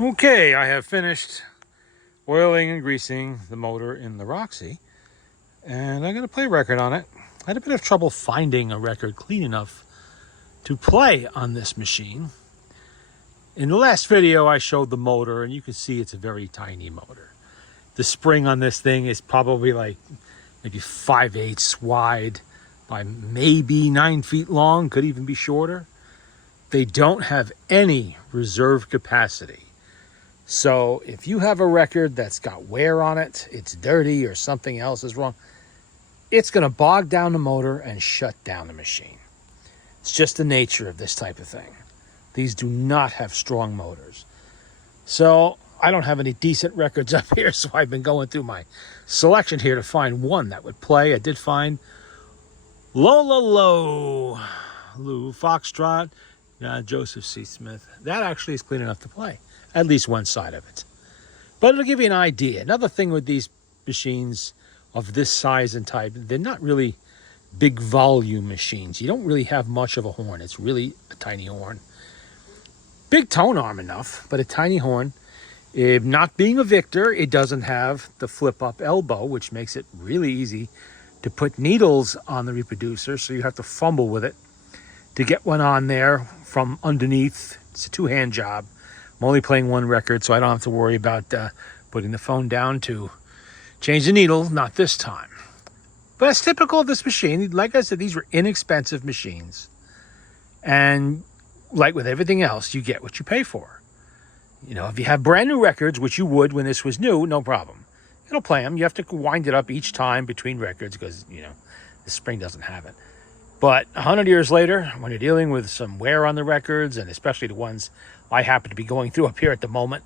Okay, I have finished oiling and greasing the motor in the Roxy, and I'm going to play a record on it. I had a bit of trouble finding a record clean enough to play on this machine. In the last video, I showed the motor, and you can see it's a very tiny motor. The spring on this thing is probably like maybe 5/8 wide by maybe 9 feet long, could even be shorter. They don't have any reserve capacity. So if you have a record that's got wear on it, it's dirty or something else is wrong, it's going to bog down the motor and shut down the machine. It's just the nature of this type of thing. These do not have strong motors. So I don't have any decent records up here, so I've been going through my selection here to find one that would play. I did find Lola Low, Lou Foxtrot, Joseph C. Smith. That actually is clean enough to play, at least one side of it. But it'll give you an idea. Another thing with these machines of this size and type, they're not really big volume machines. You don't really have much of a horn. It's really a tiny horn. Big tone arm enough, but a tiny horn. Not being a Victor, it doesn't have the flip-up elbow, which makes it really easy to put needles on the reproducer, so you have to fumble with it to get one on there from underneath. It's a two-hand job. I'm only playing one record, so I don't have to worry about putting the phone down to change the needle, not this time. But that's typical of this machine. Like I said, these were inexpensive machines. And like with everything else, you get what you pay for. You know, if you have brand new records, which you would when this was new, no problem. It'll play them. You have to wind it up each time between records because, you know, the spring doesn't have it. But 100 years later, when you're dealing with some wear on the records, and especially the ones I happen to be going through up here at the moment,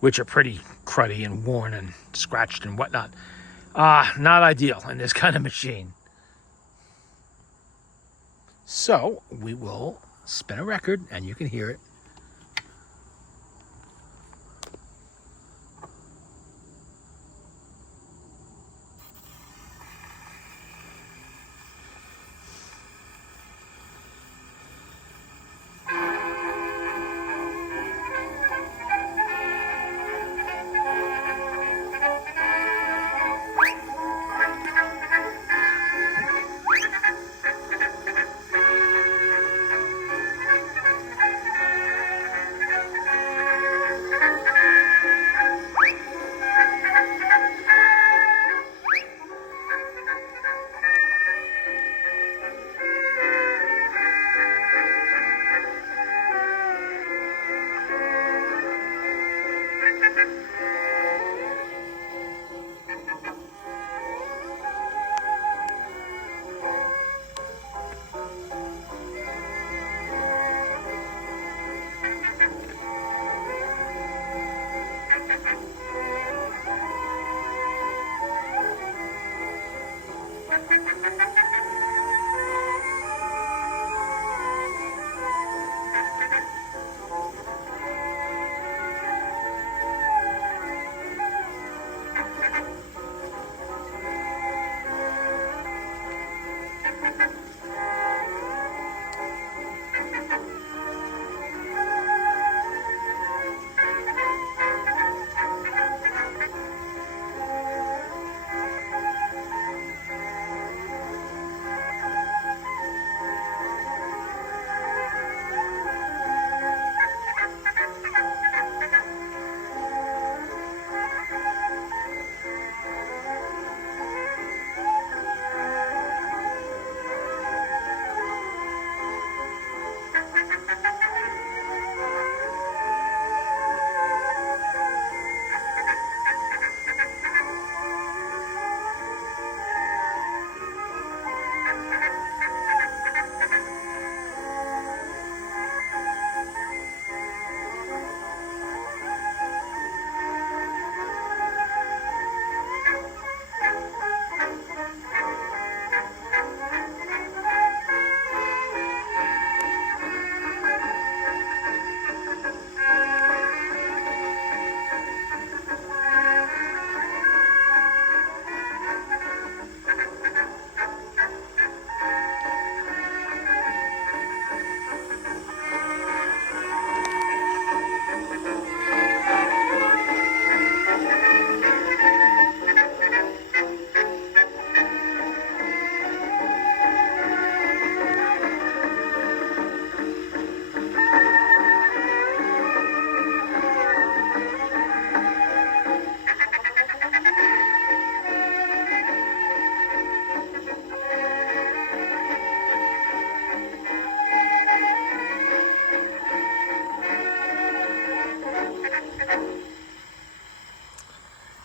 which are pretty cruddy and worn and scratched and whatnot, not ideal in this kind of machine. So we will spin a record, and you can hear it.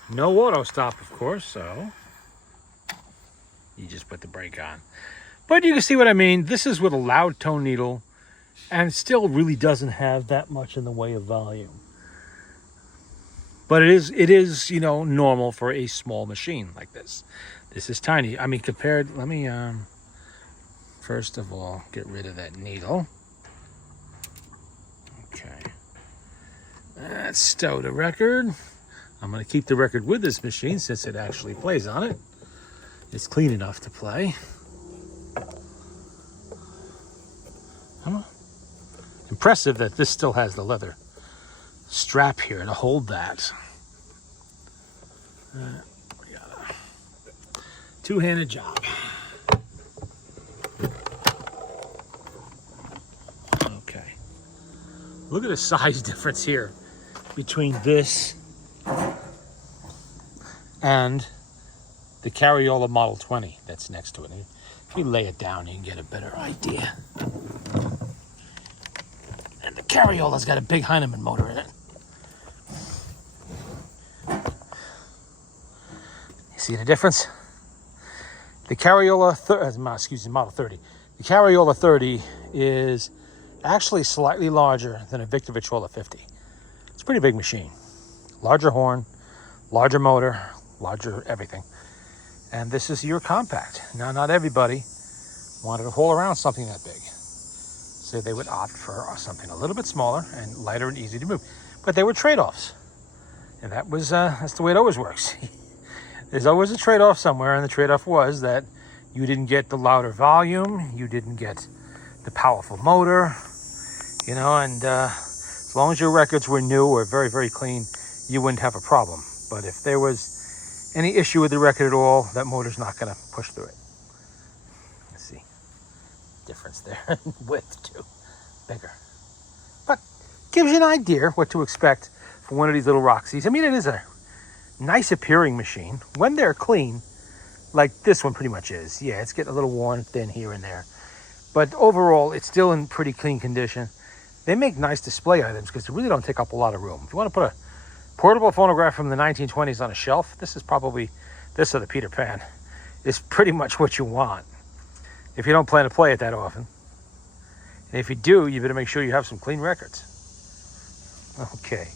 No auto stop, of course, so you just put the brake on. But you can see what I mean. This is with a loud tone needle and still really doesn't have that much in the way of volume. But it is, you know, normal for a small machine like this. This is tiny. I mean, compared, let me, first of all, get rid of that needle. Okay. Let's stow the record. I'm going to keep the record with this machine since it actually plays on it. It's clean enough to play. Impressive that this still has the leather strap here to hold that. We got a two-handed job. Okay. Look at the size difference here between this and the Carriola Model 20 that's next to it. If you lay it down, you can get a better idea. And the Carriola's got a big Heinemann motor in it. You see the difference? The Carriola, Model 30. The Carriola 30 is actually slightly larger than a Victor Victrola 50. It's a pretty big machine. Larger horn, larger motor, larger everything. And this is your compact. Now, not everybody wanted to haul around something that big. So they would opt for something a little bit smaller and lighter and easy to move. But they were trade-offs. And that's the way it always works. There's always a trade-off somewhere, and the trade-off was that you didn't get the louder volume, you didn't get the powerful motor, you know, and as long as your records were new or very, very clean, you wouldn't have a problem. But if there was any issue with the record at all, that motor's not going to push through it. Let's see. Difference there. Width, too. Bigger. But gives you an idea what to expect for one of these little Roxys. I mean, it is a nice appearing machine when they're clean, like this one pretty much is. Yeah, it's getting a little worn thin here and there. But overall, it's still in pretty clean condition. They make nice display items because they really don't take up a lot of room. If you want to put a portable phonograph from the 1920s on a shelf, this is probably, this or the Peter Pan, is pretty much what you want if you don't plan to play it that often. And if you do, you better make sure you have some clean records. Okay.